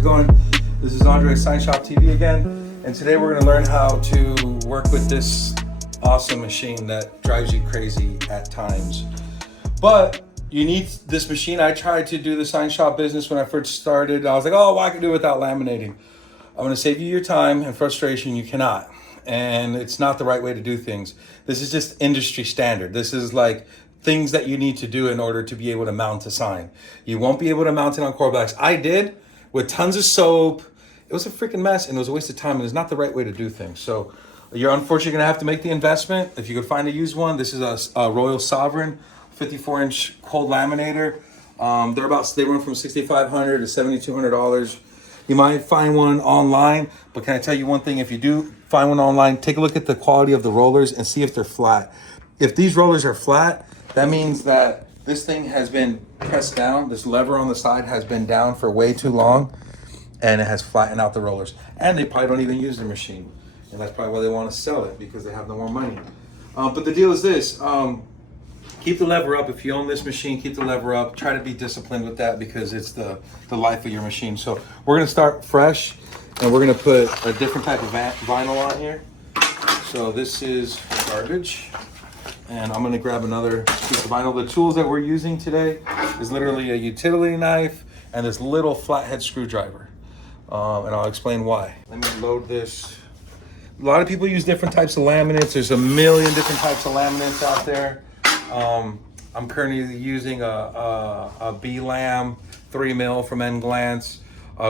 it going? This is Andre Sign Shop TV again, and today we're going to learn how to work with this awesome machine that drives you crazy at times. But you need this machine. I tried to do the sign shop business when I first started. I was like, oh, well, I can do it without laminating. I'm going to save you your time and frustration. You cannot. And it's not the right way to do things. This is just industry standard. This is like things that you need to do in order to be able to mount a sign. You won't be able to mount it on core blacks. I did with tons of soap. It was a freaking mess and it was a waste of time, and it's not the right way to do things. So you're unfortunately gonna have to make the investment. If you could find a used one, this is a Royal Sovereign 54-inch cold laminator. They run from $6,500 to $7,200. You might find one online, but can I tell you one thing? If you do find one online, take a look at the quality of the rollers and see if they're flat. If these rollers are flat, that means that this thing has been pressed down. This lever on the side has been down for way too long, and it has flattened out the rollers. And they probably don't even use the machine. And that's probably why they want to sell it, because they have no more money. But the deal is this, keep the lever up. If you own this machine, keep the lever up. Try to be disciplined with that, because it's the life of your machine. So we're gonna start fresh, and we're gonna put a different type of vinyl on here. So this is garbage. And I'm gonna grab another piece of vinyl. The tools that we're using today is literally a utility knife and this little flathead screwdriver. And I'll explain why. Let me load this. A lot of people use different types of laminates. There's a million different types of laminates out there. I'm currently using a B-Lam 3mm from N-Glance.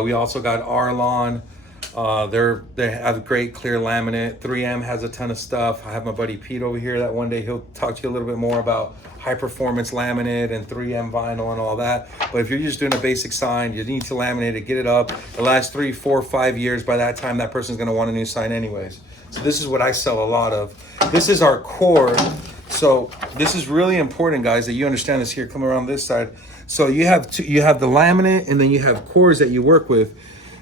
We also got Arlon. They have great clear laminate. 3M has a ton of stuff. I have my buddy Pete over here that one day he'll talk to you a little bit more about high performance laminate and 3M vinyl and all that. But if you're just doing a basic sign, you need to laminate it, get it up. The last 3, 4, 5 years, by that time, that person's gonna want a new sign anyways. So this is what I sell a lot of. This is our core. So this is really important, guys, that you understand this here. Come around this side. So you have the laminate, and then you have cores that you work with.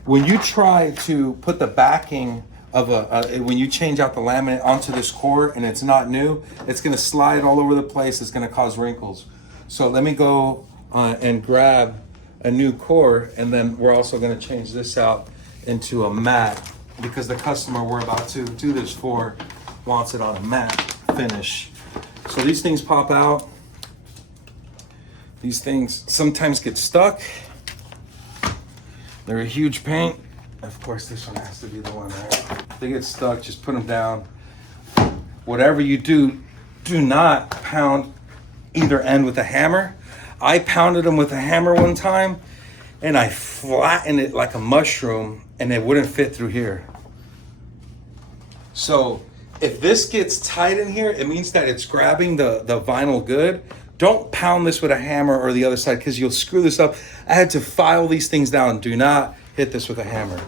When you try to put the backing of when you change out the laminate onto this core and it's not new, it's gonna slide all over the place. It's gonna cause wrinkles. So let me go and grab a new core, and then we're also gonna change this out into a matte, because the customer we're about to do this for wants it on a matte finish. So these things pop out. These things sometimes get stuck. They're a huge pain. Of course, this one has to be the one there. If they get stuck, just put them down. Whatever you do, do not pound either end with a hammer. I pounded them with a hammer one time, and I flattened it like a mushroom, and it wouldn't fit through here. So if this gets tight in here, it means that it's grabbing the vinyl good. Don't pound this with a hammer or the other side, because you'll screw this up. I had to file these things down. Do not hit this with a hammer.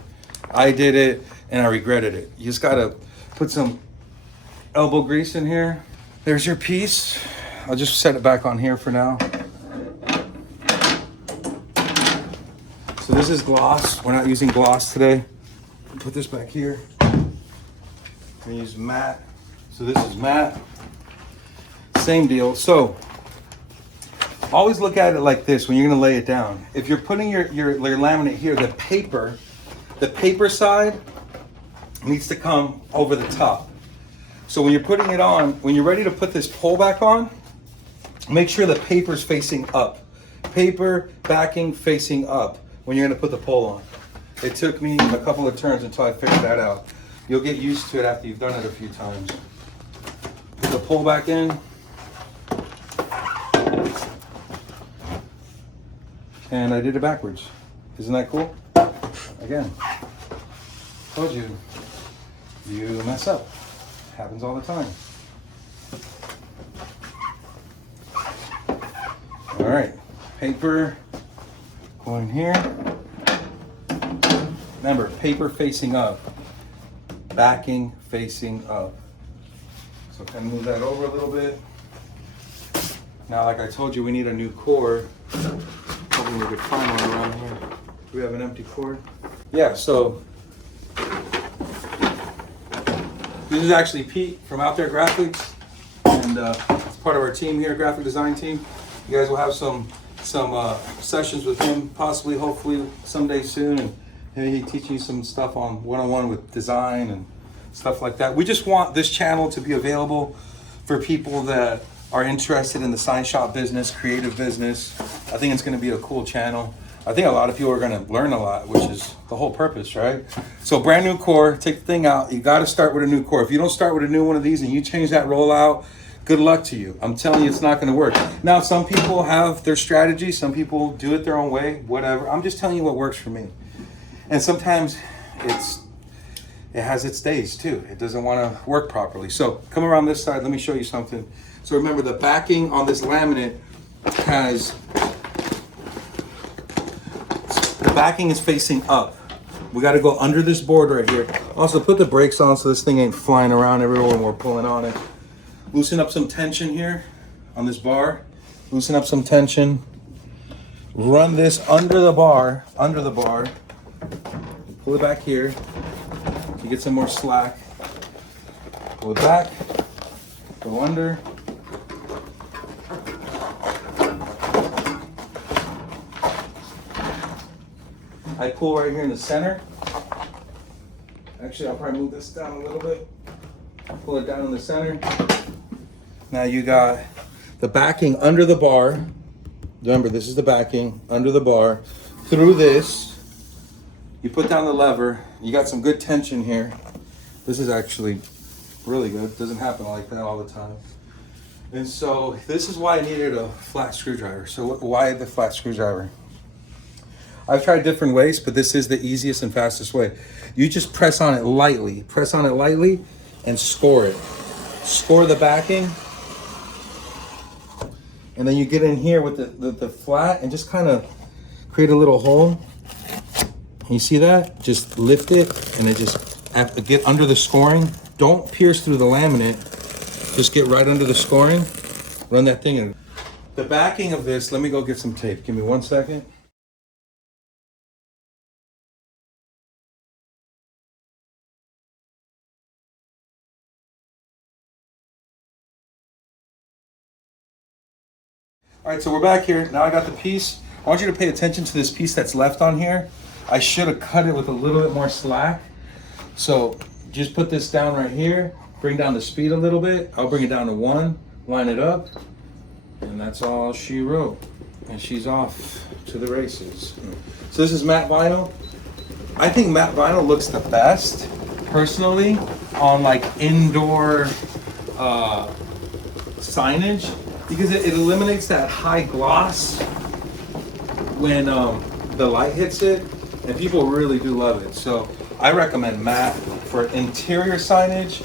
I did it and I regretted it. You just gotta put some elbow grease in here. There's your piece. I'll just set it back on here for now. So this is gloss. We're not using gloss today. Put this back here. We use matte. So this is matte. Same deal. So always look at it like this when you're gonna lay it down. If you're putting your laminate here, the paper side needs to come over the top. So when you're putting it on, when you're ready to put this pole back on, make sure the paper's facing up. Paper backing facing up when you're gonna put the pole on. It took me a couple of turns until I figured that out. You'll get used to it after you've done it a few times. Put the pole back in. And I did it backwards. Isn't that cool? Again, told you, you mess up. Happens all the time. All right, paper going here. Remember, paper facing up, backing facing up. So kind of move that over a little bit. Now, like I told you, we need a new core. Hoping we could find one around here. Do we have an empty cord? Yeah, so this is actually Pete from Out There Graphics, and it's part of our team here, graphic design team. You guys will have some sessions with him, possibly, hopefully, someday soon, and He teaching you some stuff on one-on-one with design and stuff like that. We just want this channel to be available for people that are interested in the sign shop business, creative business. I think it's going to be a cool channel. I think a lot of people are going to learn a lot, which is the whole purpose, right? So brand new core, take the thing out. You got to start with a new core. If you don't start with a new one of these and you change that rollout, good luck to you. I'm telling you, it's not going to work. Now, some people have their strategy. Some people do it their own way, whatever. I'm just telling you what works for me. And sometimes it has its days too. It doesn't want to work properly. So come around this side. Let me show you something. So remember, the backing on this laminate has, the backing is facing up. We got to go under this board right here. Also put the brakes on so this thing ain't flying around everywhere when we're pulling on it. Loosen up some tension here on this bar. Loosen up some tension. Run this under the bar. Pull it back here to get some more slack. Pull it back. Go under. I pull right here in the center. Actually, I'll probably move this down a little bit. Pull it down in the center. Now you got the backing under the bar. Remember, this is the backing under the bar. Through this, you put down the lever. You got some good tension here. This is actually really good. Doesn't happen like that all the time. And so this is why I needed a flat screwdriver. So why the flat screwdriver? I've tried different ways, but this is the easiest and fastest way. You just press on it lightly. Press on it lightly and score it. Score the backing. And then you get in here with the flat and just kind of create a little hole. You see that? Just lift it and then just have to get under the scoring. Don't pierce through the laminate. Just get right under the scoring. Run that thing in. The backing of this, let me go get some tape. Give me 1 second. All right, so we're back here. Now I got the piece. I want you to pay attention to this piece that's left on here. I should have cut it with a little bit more slack. So just put this down right here. Bring down the speed a little bit. I'll bring it down to 1, line it up, and that's all she wrote. And she's off to the races. So this is matte vinyl. I think matte vinyl looks the best, personally, on like indoor signage, because it eliminates that high gloss when the light hits it, and people really do love it. So I recommend matte for interior signage.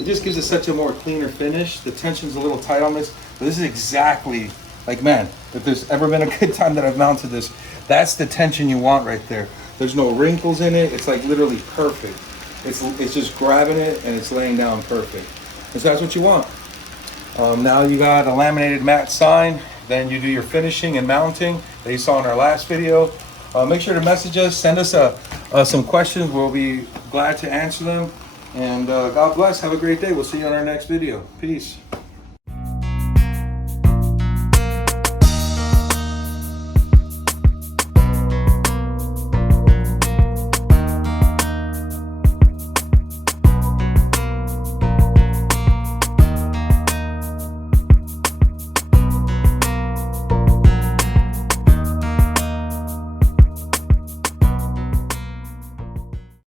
It just gives it such a more cleaner finish. The tension's a little tight on this, but this is exactly, like, man, if there's ever been a good time that I've mounted this, that's the tension you want right there. There's no wrinkles in it. It's like literally perfect. It's just grabbing it and it's laying down perfect. And so that's what you want. Now you got a laminated matte sign. Then you do your finishing and mounting that you saw in our last video. Make sure to message us, send us some questions. We'll be glad to answer them. And God bless. Have a great day. We'll see you on our next video. Peace.